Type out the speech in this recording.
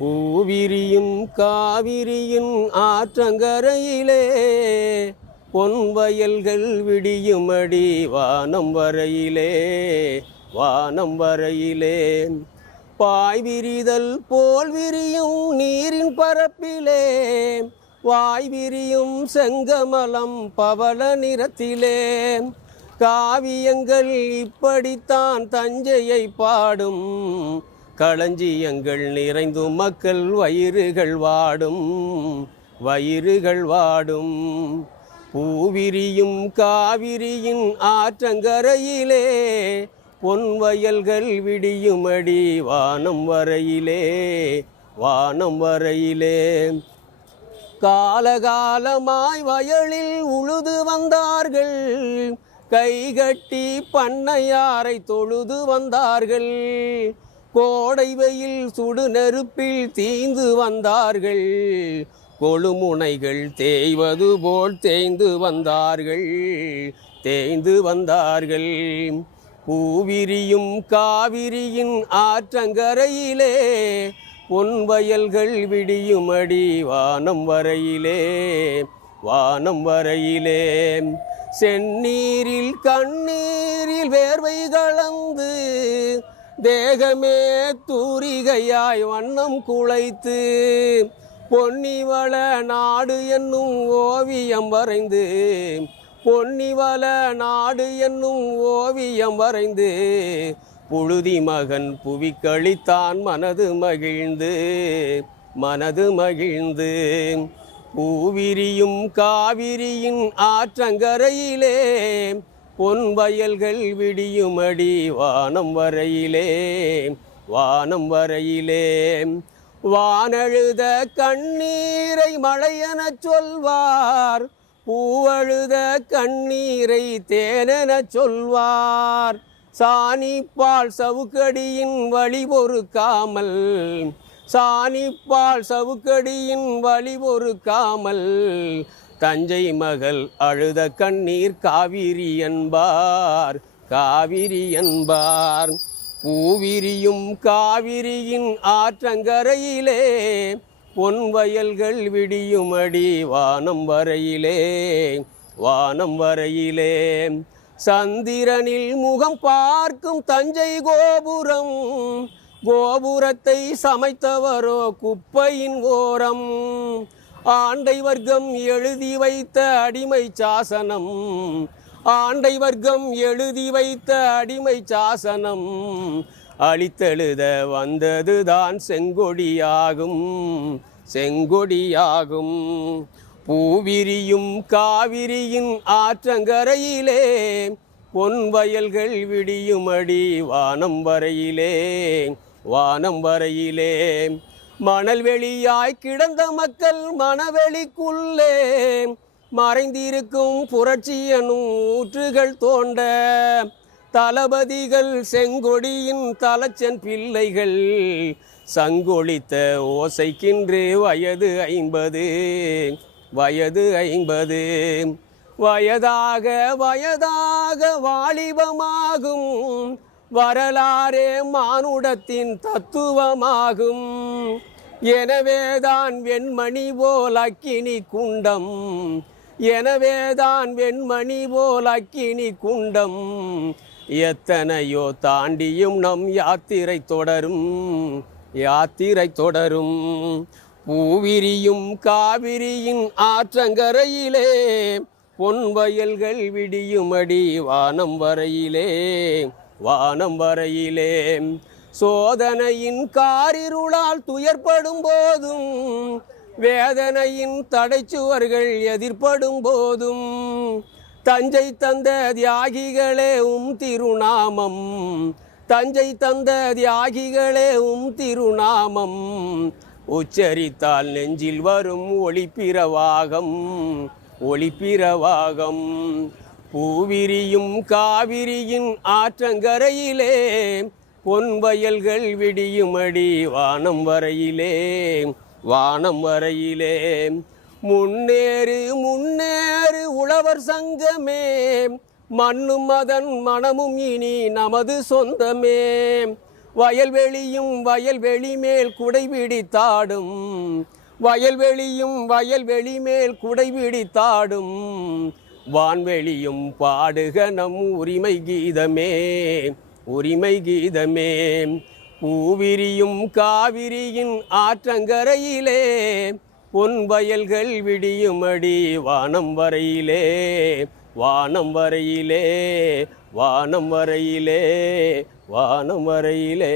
பூவிரியும் காவிரியின் ஆற்றங்கரையிலே பொன் வயல்கள் விடியுமடி வானம் வரையிலே வானம் வரையிலே. பாய் விரிதல் போல் விரியும் நீரின் பரப்பிலே வாய் விரியும் செங்கமலம் பவள நிறத்திலே. காவியங்கள் இப்படித்தான் தஞ்சையை பாடும் களஞ்சியங்கள் நிறைந்து மக்கள் வயிறுகள் வாடும் வயிறுகள் வாடும். பூவிரியும் காவிரியின் ஆற்றங்கரையிலே பொன் வயல்கள் விடியுமடி வானம் வரையிலே வானம் வரையிலே. காலகாலமாய் வயலில் உழுது வந்தார்கள் கைகட்டி பண்ணையாரை தொழுது வந்தார்கள். கோடை வெயில் சுடு நெருப்பில் தீந்து வந்தார்கள். கொழுமுனைகள் தேய்வது போல் தேய்ந்து வந்தார்கள். தேய்ந்து வந்தார்கள். பூவிரியும் காவிரியின் ஆற்றங்கரையிலே பொன்வயல்கள் விடியுமடி வானம் வரையிலே வானம் வரையிலே. செந்நீரில் கண்ணீரில் வேர்வை கலந்து தேகமே தூரிகையாய் வண்ணம் குளைத்து பொன்னிவள நாடு என்னும் ஓவியம் வரைந்து பொன்னிவள நாடு என்னும் ஓவியம் வரைந்து புழுதி மகன் புவி கழித்தான் மனது மகிழ்ந்து மனது மகிழ்ந்து. பூவிரியும் காவிரியின் ஆற்றங்கரையிலே பொன் வயல்கள் விடியுமடி வானம் வரையிலே வானம் வரையிலே. வானழுத கண்ணீரை மழையெனச் சொல்வார் பூவழுத கண்ணீரை தேனெனச் சொல்வார். சாணிப்பால் சவுக்கடியின் வழி பொறுக்காமல் சாணிப்பால் சவுக்கடியின் வழி பொறுக்காமல் தஞ்சை மகள் அழுத கண்ணீர் காவிரி என்பார். காவிரி என்பார். பூவிரியும் காவிரியின் ஆற்றங்கரையிலே பொன் வயல்கள் விடியுமடி வானம் வரையிலே வானம் வரையிலே. சந்திரனில் முகம் பார்க்கும் தஞ்சை கோபுரம் கோபுரத்தை சமைத்தவரோ குப்பையின் ஓரம். ஆண்டை வர்க்கம் எழுதி வைத்த அடிமை சாசனம். ஆண்டை வர்க்கம் எழுதி வைத்த அடிமை சாசனம். அழித்தெழுத வந்ததுதான் செங்கொடியாகும். செங்கொடியாகும். பூவிரியும் காவிரியின் ஆற்றங்கரையிலே பொன் வயல்கள் விடியுமடி வானம் வரையிலே வானம் வரையிலே. மணல் வெளியாய் கிடந்த மக்கள் மணவெளிக்குள்ளே மறைந்திருக்கும் புரட்சிய நூற்றுகள் ஊற்றுகள் தோண்ட தளபதிகள் செங்கொடியின் தலச்சன் பிள்ளைகள் சங்கொழித்த ஓசைக்கின்று வயது ஐம்பது வயது ஐம்பது. வயதாக வயதாக வாலிபமாகும் வரலாறே மானுடத்தின் தத்துவமாகும். எனவேதான் வெண்மணி போல் அக்கினி குண்டம். எனவேதான் வெண்மணி போல் அக்கினி குண்டம். எத்தனையோ தாண்டியும் நம் யாத்திரை தொடரும் யாத்திரை தொடரும். பூவிரியும் காவிரியின் ஆற்றங்கரையிலே பொன் வயல்கள் விடியுமடி வானம் வரையிலே வானம் வரையிலே. சோதனையின் காரிருளால் துயர்படும் போதும் வேதனையின் தடைச்சுவர்கள் எதிர்ப்படும் போதும். தஞ்சை தந்த தியாகிகளே உம் திருநாமம். தஞ்சை தந்த தியாகிகளே உம் திருநாமம். உச்சரித்தால் நெஞ்சில் வரும் ஒளிப்பிரவாகம் ஒளிப்பிரவாகம். பூவிரியும் காவிரியின் ஆற்றங்கரையிலே பொன்வயல்கள் விடியுமடி வானம் வரையிலே வானம் வரையிலே. முன்னேறு முன்னேறு உழவர் சங்கமே மண்ணும் அதன் மனமும் இனி நமது சொந்தமே. வயல்வெளியும் வயல்வெளி மேல் குடைபிடித்தாடும் வயல்வெளியும் வயல்வெளி மேல் குடைபிடித்தாடும் வான்வெளியும் பாடுக நம் உரிமை கீதமே. உரிமை கீதமே. பூவிரியும் காவிரியின் ஆற்றங்கரையிலே பொன் வயல்கள் விடியுமடி வானம் வரையிலே வானம் வரையிலே வானம் வரையிலே வானம் வரையிலே.